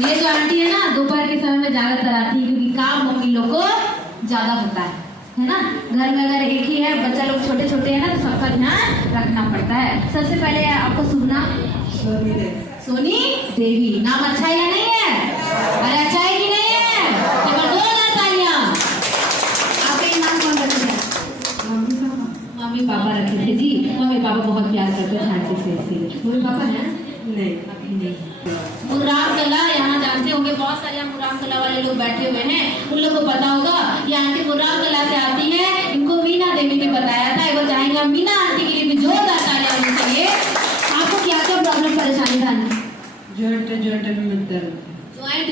ये जो आंटी है ना दोपहर के समय में ज्यादातर आती है क्योंकि काम मम्मी लोग को ज्यादा होता है ना। घर में अगर एक ही है, बच्चा लोग छोटे छोटे हैं ना, तो सबका ध्यान रखना पड़ता है। सबसे पहले आपको सुनना सोनी देवी। नाम अच्छा है या नहीं है? अरे अच्छा है कि नहीं है? जबरदस्त तालियां। आपके नाम कौन रखे थे? मम्मी पापा रखे थे जी। मम्मी पापा बहुत प्यार करते थे आंटी से, इसलिए मम्मी पापा है नहीं। मुर्राम कला यहाँ जानते होंगे, बहुत सारे यहाँ मुर्राम कला वाले लोग बैठे हुए हैं, उन लोगों को पता होगा ये आंटी मुर्राम कला से आती है। इनको मीना देवी ने बताया था। एक बार चाहेंगे मीना आंटी के लिए भी जोरदार तालियां होनी चाहिए। आपको क्या क्या प्रॉब्लम परेशानी था? जॉइंट में दर्द,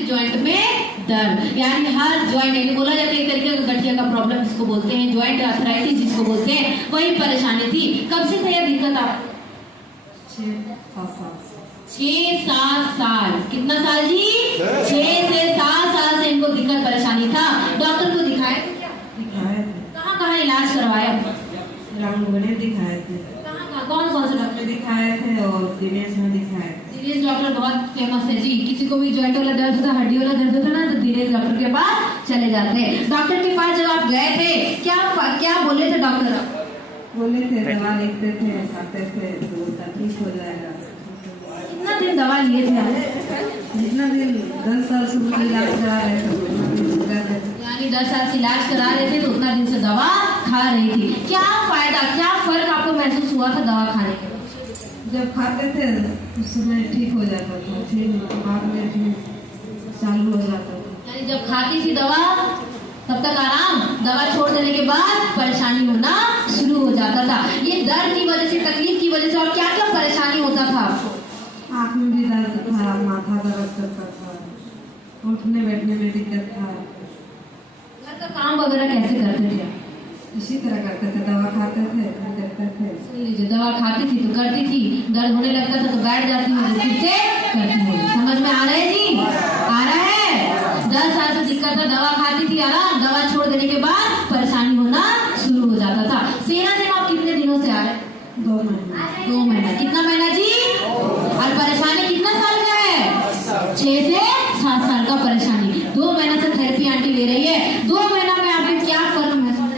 जॉइंट में दर्द, यानी हर जॉइंट, यानी बोला जाता है एक तरीके का गठिया का प्रॉब्लम जिसको बोलते हैं, जॉइंट आर्थराइटिस जिसको बोलते हैं, वही परेशानी थी। कब से था यह दिक्कत आपको? 6-7 साल। कितना साल जी? 6 से 7 साल से इनको दिक्कत परेशानी था। डॉक्टर को दिखाए थे क्या? दिखाए थे। कहाँ इलाज करवाया? रामगढ़ दिखाए थे। कहाँ कौन से डॉक्टर दिखाए थे? और दिनेश में दिखाए थे। दिनेश डॉक्टर बहुत फेमस है जी। किसी को भी जॉइंट वाला दर्द होता, हड्डी वाला दर्द होता ना, तो दिनेश डॉक्टर के पास चले जाते हैं। डॉक्टर के पास जब आप गए थे, क्या बोले थे डॉक्टर? बोले थे दवा लिखते थे, खाते थे तो ठीक हो जाएगा। कितना दिन दवा लिए थे आप? जितना दिन 10 साल से इलाज करा रहे थे, यानी 10 साल से इलाज करा रहे थे तो उतना दिन से दवा खा रही थी। क्या फायदा, क्या फर्क आपको महसूस हुआ था दवा खाने के? जब खाते थे उस समय ठीक हो जाता था, फिर बाद में फिर चालू हो जाता था। यानी जब खाती थी दवा तब तक आराम, दवा छोड़ देने के बाद परेशानी होना शुरू हो जाता था। ये दर्द की वजह से, तकलीफ की वजह से और क्या क्या परेशानी होता था आपको? आँख में भी दर्द था, माथा दर्द करता था, उठने बैठने में दिक्कत था। घर का काम वगैरह कैसे करते थे? इसी तरह करते थे, दवा खाते थे, करते थे। सुन लीजिए, दवा खाती थी तो करती थी, दर्द होने लगता था तो बैठ जाती हूँ, फिर से करती हूँ। समझ में आ रहा है जी? आ रहा है? 10 साल से दिक्कत था, दवा खाती थी आराम, दवा छोड़ देने के बाद परेशानी होना शुरू हो जाता था। सेना से आप कितने दिनों से आ रहे? 2 महीने। 2 महीना। कितना महीना जी? और परेशानी कितना साल का है? 6 से 7 साल का परेशानी। 2 महीना से थेरेपी आंटी ले रही है। 2 महीना में आपको क्या फर्क महसूस?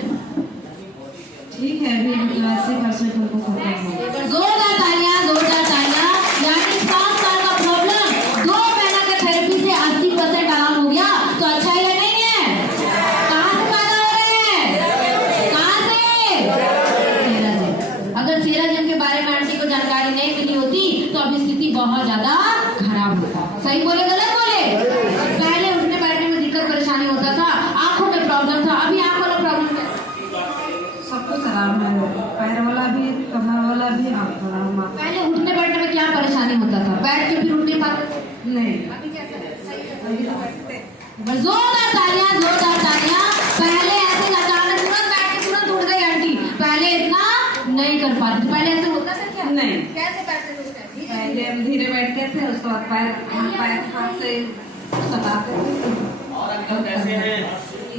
ठीक है, अभी 80% हमको खत्म हो। जोरदार तालियां, जोरदार तालियां। यानी 7 साल का प्रॉब्लम 2 महीना के थेरेपी से 80% आराम हो गया। तो अच्छा है या नहीं है? कहाँ से फायदा हो रहे हैं? कहाँ से? सेराजिम। अगर सेराजिम के बारे में आंटी को जानकारी नहीं मिली होती तो अब स्थिति बहुत ज्यादा खराब होता। सही बोले गलत बोले? पहले उठने बैठने में दिक्कत परेशानी होता था, आंखों में प्रॉब्लम था, अभी आंख वाला प्रॉब्लम है? सब कुछ आराम है, पैर वाला भी, कमर वाला भी, आँख वाला। पहले उठने बैठने में क्या परेशानी होता था? बैठ के फिर उठ नहीं पाते थे? नहीं। जोरदार तालियां, जोरदार तालियां। पहले ऐसे अचानक तुरंत बैठ के तुरंत उठ गई आंटी, पहले इतना नहीं कर पाती। पहले ऐसे होता था क्या? नहीं। कैसे बैठते थे? पहले हम धीरे बैठते थे, उसके बाद पैर हाथ से सटाते थे।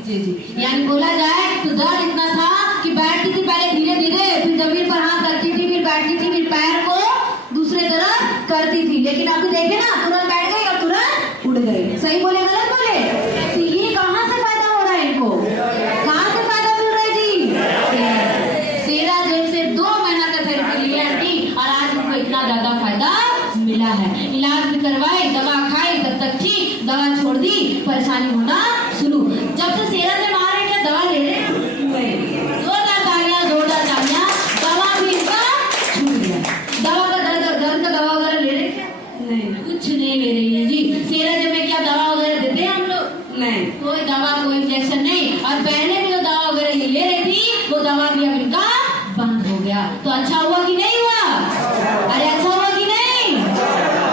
जी। यानी बोला जाए तो दर्द इतना था कि बैठती थी पहले धीरे धीरे, फिर जमीन पर हाथ रखती थी, फिर बैठती थी, फिर पैर को दूसरे तरफ करती थी। लेकिन अभी देखे ना, तुरंत बैठ गई और तुरंत उड़ गई। सही बोले गलत बोले? तो ये कहाँ से फायदा हो रहा है इनको? कहाँ से फायदा मिल रहा है जी? सेराजिम से 2 महीना का थेरेपी ली आंटी और आज इनको इतना ज्यादा फायदा मिला है। इलाज भी करवाए, दवा खाई, तब तक ठीक, दवा छोड़ दी, परेशानी होना शुरू। जब से सेराजिम आ रहे, क्या दवा ले रहे हैं? जोरदार तालियां, जोरदार तालियां। दवा भी इनका छूट गया। दवा का दर्द का दवा वगैरह ले रहे क्या? नहीं। कुछ नहीं ले रही है जी। सेराजिम में क्या दवा वगैरह देते हैं हम लोग? नहीं। कोई दवा, कोई इंजेक्शन नहीं। और पहले भी जो दवा वगैरह ये ले रही थी वो दवा भी अब इनका बंद हो गया। तो अच्छा हुआ कि नहीं हुआ? अरे अच्छा हुआ कि नहीं?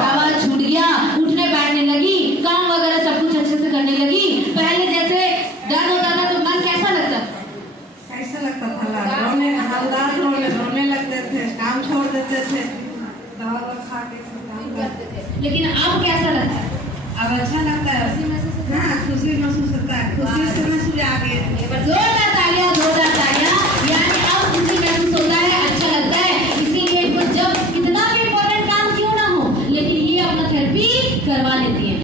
दवा छूट गया, उठने बैठने लगी, काम वगैरह सब कुछ अच्छे से करने लगी। पहले जैसे दर्द होता था तो मन कैसा लगता था? कैसा लगता था? रोने लगते थे, काम छोड़ देते थे, दवा खा के काम करते थे। लेकिन अब कैसा लगता है? अब अच्छा लगता है। हाँ, खुशी महसूस होता है, खुशी से महसूस आ गए। जोरदार तालियां, जोरदार तालियां। यानी अब खुशी महसूस होता है, अच्छा लगता है। इसीलिए इनको जब कितना भी इम्पोर्टेंट काम क्यों ना हो, लेकिन ये अपना थेरेपी करवा लेती है।